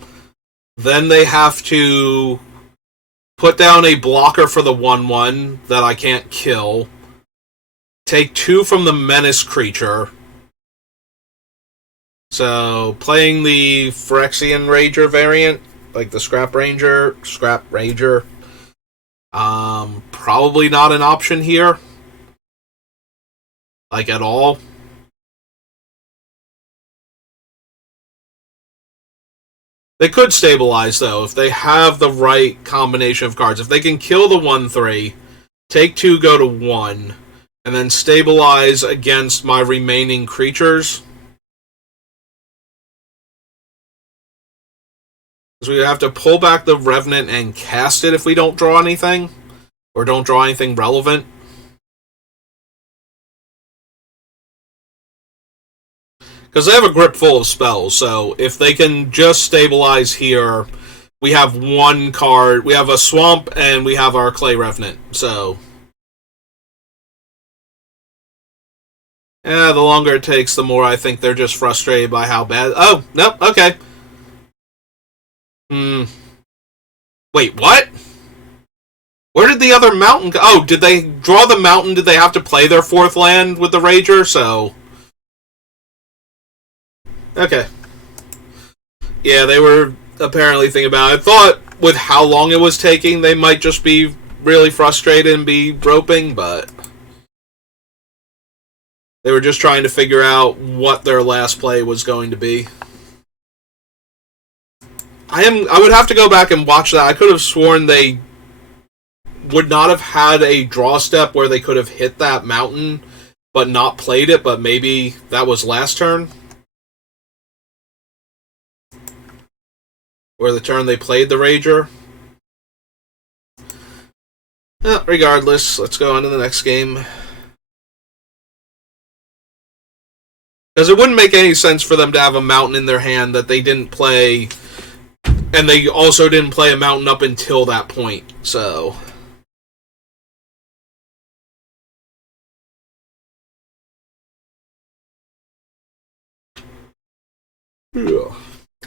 Then they have to put down a blocker for the 1/1 that I can't kill. Take 2 from the Menace creature. So, playing the Phyrexian Rager variant, like the Scrap Ranger, probably not an option here. Like, at all. They could stabilize, though, if they have the right combination of cards. If they can kill the 1/3, take 2, go to 1, and then stabilize against my remaining creatures. Because we have to pull back the Revenant and cast it if we don't draw anything. Or don't draw anything relevant. Because they have a grip full of spells, so if they can just stabilize here, we have 1 card. We have a Swamp, and we have our Clay Revenant, so... Yeah, the longer it takes, the more I think they're just frustrated by how bad... Oh, nope, okay. Wait, what? Where did the other mountain go? Oh, did they draw the mountain? Did they have to play their 4th land with the Rager? So... Okay. Yeah, they were apparently thinking about it. I thought with how long it was taking, they might just be really frustrated and be roping, but... They were just trying to figure out what their last play was going to be. I would have to go back and watch that. I could have sworn they would not have had a draw step where they could have hit that mountain, but not played it, but maybe that was last turn. Or the turn they played the Rager. Regardless, let's go on to the next game. Because it wouldn't make any sense for them to have a mountain in their hand that they didn't play, and they also didn't play a mountain up until that point, so... Yeah.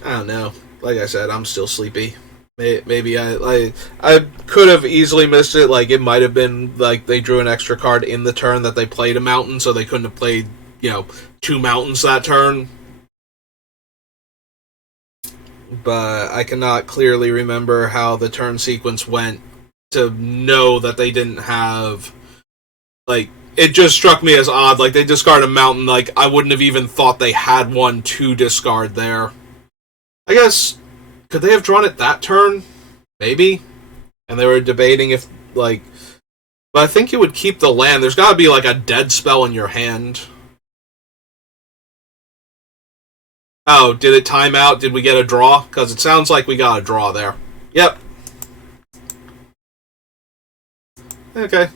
I don't know. Like I said, I'm still sleepy. Maybe I could have easily missed it. Like, it might have been like they drew an extra card in the turn that they played a mountain, so they couldn't have played, 2 mountains that turn. But I cannot clearly remember how the turn sequence went to know that they didn't have, like, it just struck me as odd. Like, they discard a mountain. Like, I wouldn't have even thought they had one to discard there. I guess, could they have drawn it that turn? Maybe. And they were debating if, like... But I think you would keep the land. There's got to be, like, a dead spell in your hand. Oh, did it time out? Did we get a draw? Because it sounds like we got a draw there. Yep. Okay.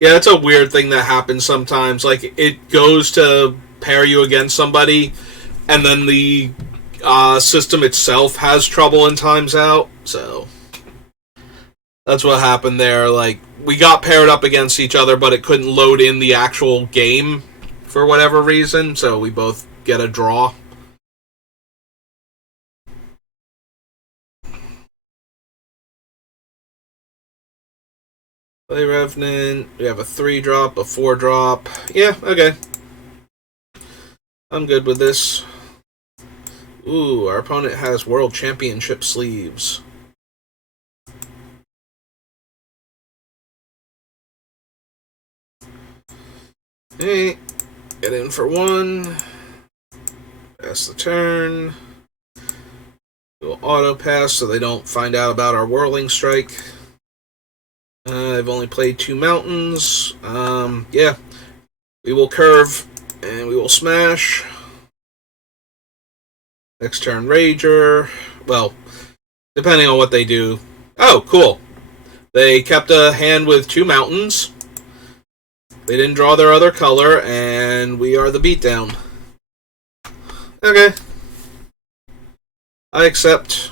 Yeah, it's a weird thing that happens sometimes. Like, it goes to pair you against somebody, and then the system itself has trouble and times out. So that's what happened there. Like, we got paired up against each other, but it couldn't load in the actual game for whatever reason, so we both get a draw. Play Revenant. We have a 3-drop, a 4-drop. Yeah, okay. I'm good with this. Ooh, our opponent has World Championship sleeves. Hey, get in for 1. Pass the turn. We'll auto pass so they don't find out about our Whirling Strike. I've only played 2 mountains. Yeah. We will curve, and we will smash. Next turn, Rager. Well, depending on what they do. Oh, cool. They kept a hand with 2 mountains. They didn't draw their other color, and we are the beatdown. Okay. I accept.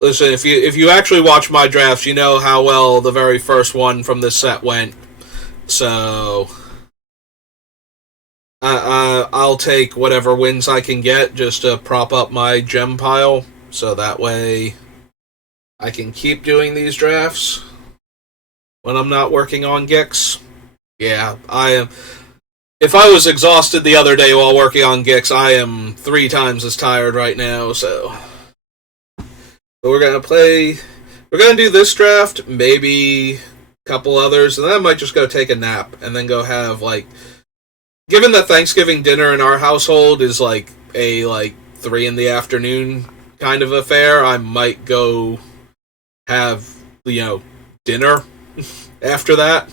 Listen, if you actually watch my drafts, you know how well the very first one from this set went. So I'll take whatever wins I can get just to prop up my gem pile, so that way I can keep doing these drafts when I'm not working on Gix. Yeah, I am. If I was exhausted the other day while working on Gix, I am 3 times as tired right now, so... But we're going to play... We're going to do this draft, maybe a couple others, and then I might just go take a nap, and then go have, like... Given that Thanksgiving dinner in our household is, like, a, 3 in the afternoon kind of affair, I might go have, dinner after that.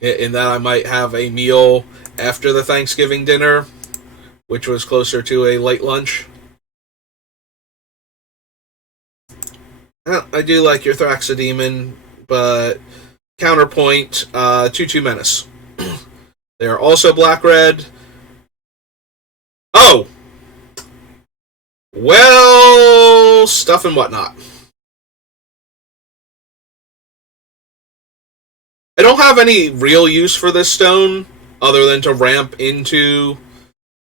In that I might have a meal after the Thanksgiving dinner, which was closer to a late lunch. I do like your Thraxodemon, but counterpoint, 2/2 Menace. They are also black-red. Oh! Well, stuff and whatnot. I don't have any real use for this stone, other than to ramp into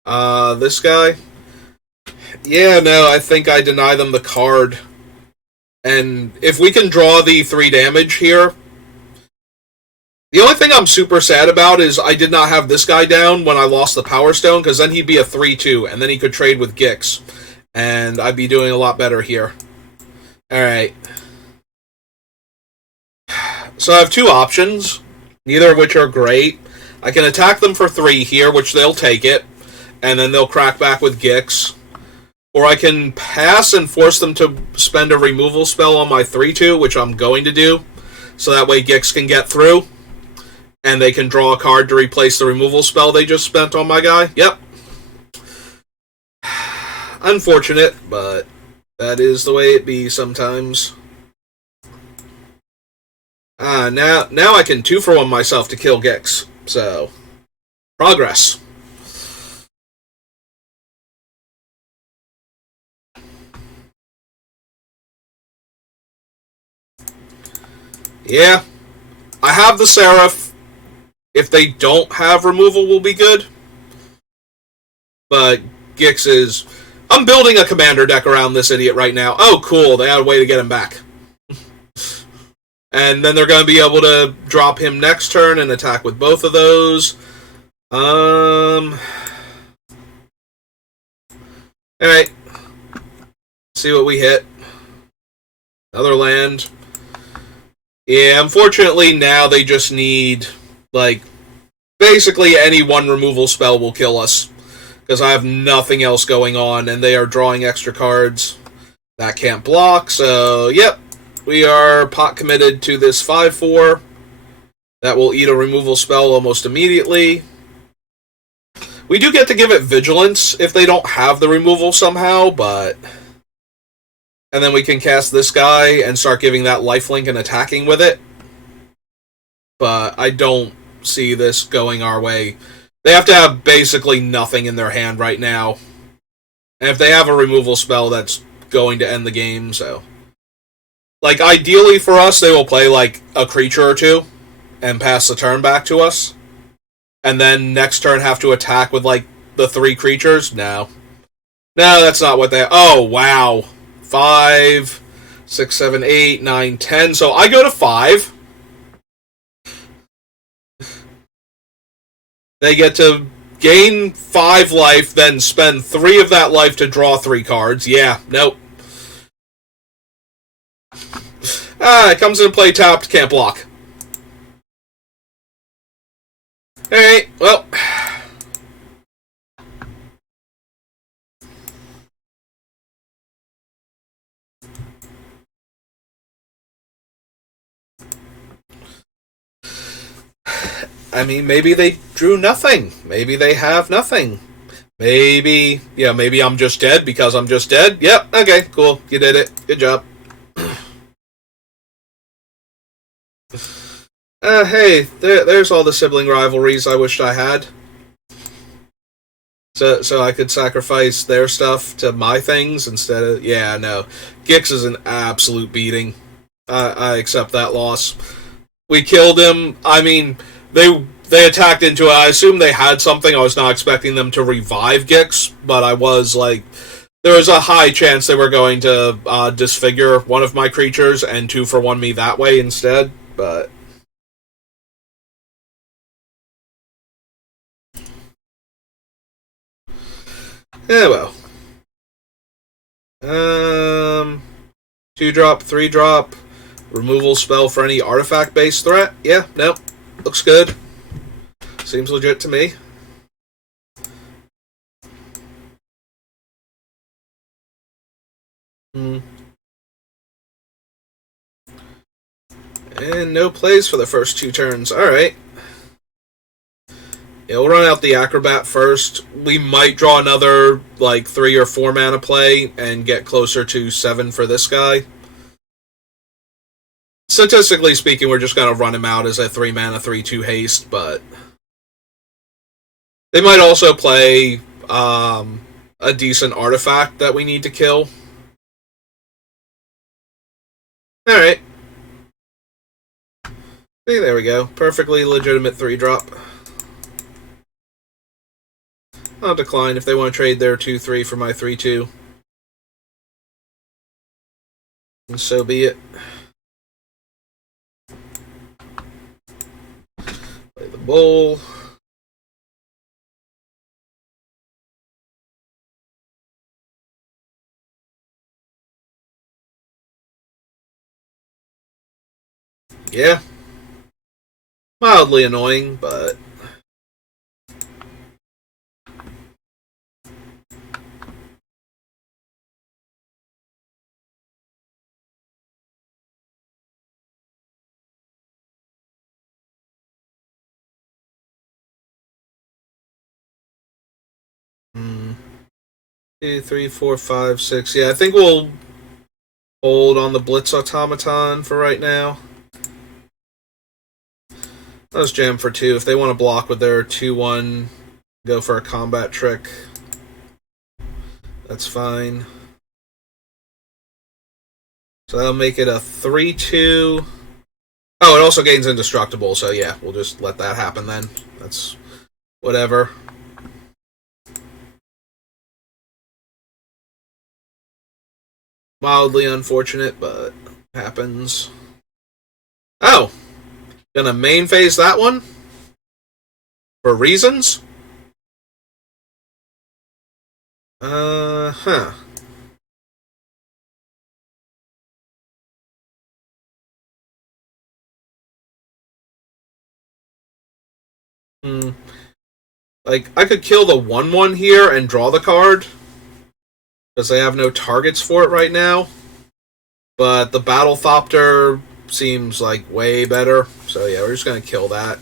this guy. Yeah, no, I think I deny them the card. And if we can draw the 3 damage here... The only thing I'm super sad about is I did not have this guy down when I lost the Power Stone, because then he'd be a 3/2, and then he could trade with Gix. And I'd be doing a lot better here. Alright. So I have 2 options, neither of which are great. I can attack them for 3 here, which they'll take it, and then they'll crack back with Gix. Or I can pass and force them to spend a removal spell on my 3/2, which I'm going to do, so that way Gix can get through, and they can draw a card to replace the removal spell they just spent on my guy. Yep. Unfortunate, but that is the way it be sometimes. Now I can 2-for-1 myself to kill Gix, so... Progress. Yeah. I have the Seraph. If they don't have removal, will be good. But Gix is... I'm building a commander deck around this idiot right now. Oh, cool. They had a way to get him back. And then they're going to be able to drop him next turn and attack with both of those. Alright. See what we hit. Another land. Yeah, unfortunately now they just need, like, basically any one removal spell will kill us. Because I have nothing else going on, and they are drawing extra cards. That can't block, so, yep. We are pot committed to this 5/4. That will eat a removal spell almost immediately. We do get to give it Vigilance if they don't have the removal somehow, but... And then we can cast this guy and start giving that lifelink and attacking with it. But I don't see this going our way. They have to have basically nothing in their hand right now. And if they have a removal spell, that's going to end the game, so... Like, ideally for us, they will play, like, a creature or two and pass the turn back to us. And then next turn have to attack with, like, the 3 creatures? No. No, that's not what they... Oh, wow. 5, 6, 7, 8, 9, 10. So I go to 5. They get to gain 5 life, then spend 3 of that life to draw 3 cards. Yeah, nope. It comes into play tapped, can't block. Alright, well... I mean, maybe they drew nothing. Maybe they have nothing. Maybe, yeah, maybe I'm just dead because I'm just dead. Yep, okay, cool. You did it. Good job. Hey, there's all the sibling rivalries I wished I had. So I could sacrifice their stuff to my things instead of... Yeah, no. Gix is an absolute beating. I accept that loss. We killed him. I mean, they attacked into it. I assume they had something. I was not expecting them to revive Gix, but I was like... There was a high chance they were going to disfigure one of my creatures and 2-for-1 me that way instead, but... Yeah, well. 2-drop, 3-drop, removal spell for any artifact-based threat. Yeah, nope. Looks good. Seems legit to me. And no plays for the first 2 turns. Alright. Yeah, we'll run out the Acrobat first. We might draw another, like, 3 or 4 mana play and get closer to 7 for this guy. Statistically speaking, we're just going to run him out as a 3 mana, 3/2 haste, but... They might also play a decent artifact that we need to kill. Alright. See, there we go. Perfectly legitimate 3-drop. I'll decline if they want to trade their 2/3 for my 3/2. And so be it. Play the bowl. Yeah. Mildly annoying, but... Hmm. 2, 3, 4, 5, 6. Yeah, I think we'll hold on the Blitz Automaton for right now. Let's jam for 2. If they want to block with their 2-1, go for a combat trick. That's fine. So that'll make it a 3-2. Oh, it also gains indestructible, so yeah, we'll just let that happen then. That's whatever. Mildly unfortunate, but happens. Oh! Gonna main phase that one? For reasons? Huh. Like, I could kill the 1-1 here and draw the card, because they have no targets for it right now. But the Battle Thopter seems like way better. So yeah, we're just going to kill that,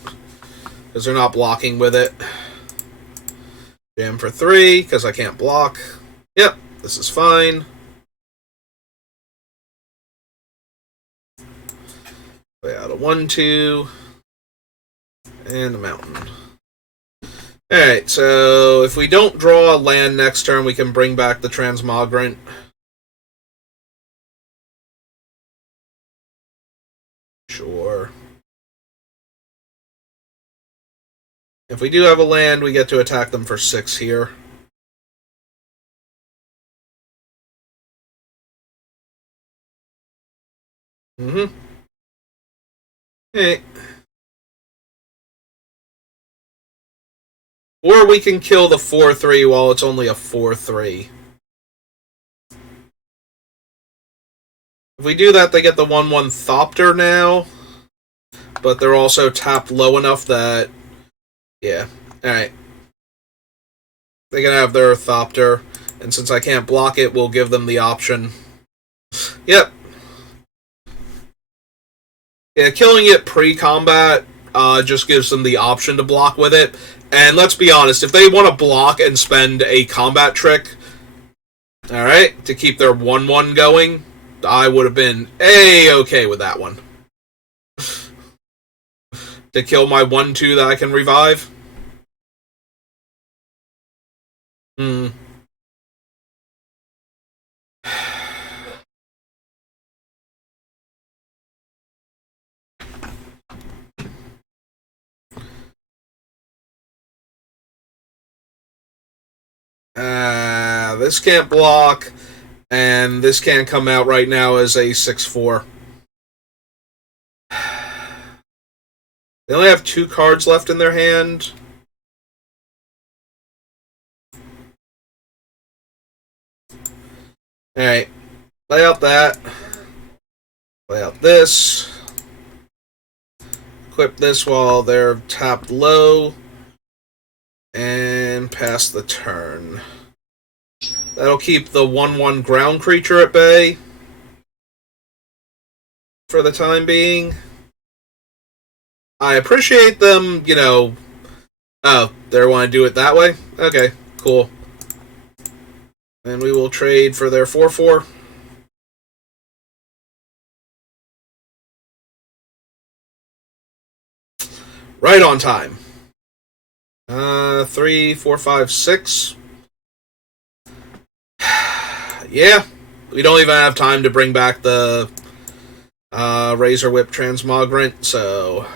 because they're not blocking with it. Jam for 3, because I can't block. Yep, this is fine. Play out a 1-2. And a mountain. Alright, so if we don't draw a land next turn, we can bring back the Transmogrant. Sure. If we do have a land, we get to attack them for 6 here. Hey. Or we can kill the 4-3 while it's only a 4-3. If we do that, they get the 1-1 Thopter now. But they're also tapped low enough that... Yeah. Alright. They can have their Thopter. And since I can't block it, we'll give them the option. Yep. Yeah, killing it pre-combat just gives them the option to block with it. And let's be honest, if they want to block and spend a combat trick, alright, to keep their 1-1 going, I would have been A-okay with that one. To kill my 1-2 that I can revive. This can't block, and this can't come out right now as a 6-4. They only have 2 cards left in their hand. Alright. Play out that. Play out this. Equip this while they're tapped low. And pass the turn. That'll keep the 1-1 ground creature at bay. For the time being. I appreciate them, you know... Oh, they want to do it that way? Okay, cool. And we will trade for their 4-4. Right on time. 3, 4, 5, 6. Yeah. We don't even have time to bring back the Razor Whip Transmogrant, so...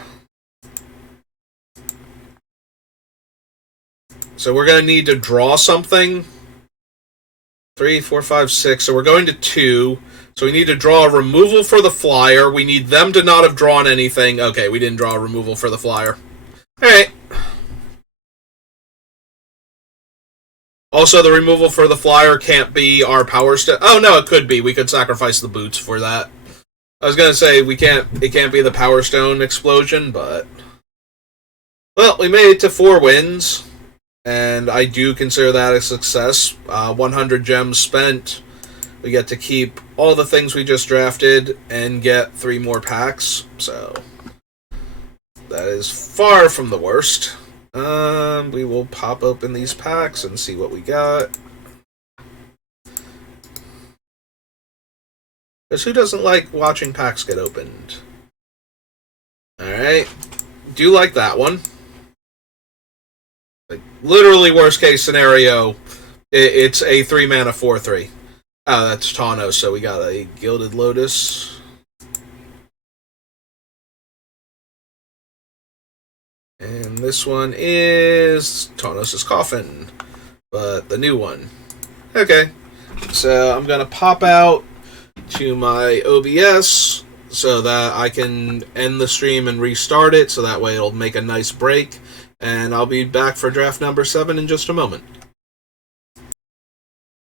So we're going to need to draw something. 3, 4, 5, 6. So we're going to 2. So we need to draw a removal for the flyer. We need them to not have drawn anything. Okay, we didn't draw a removal for the flyer. Alright. Also, the removal for the flyer can't be our power stone. Oh, no, it could be. We could sacrifice the boots for that. I was going to say, it can't be the Power Stone explosion, but... Well, we made it to 4 wins. And I do consider that a success. 100 gems spent. We get to keep all the things we just drafted and get 3 more packs. So that is far from the worst. We will pop open these packs and see what we got. Because who doesn't like watching packs get opened? Alright. do like that one. Like, literally, worst case scenario, it's a 3-mana 4/3. That's Tawnos, so we got a Gilded Lotus. And this one is Tawnos' Coffin, but the new one. Okay, so I'm going to pop out to my OBS so that I can end the stream and restart it, so that way it'll make a nice break. And I'll be back for draft number 7 in just a moment.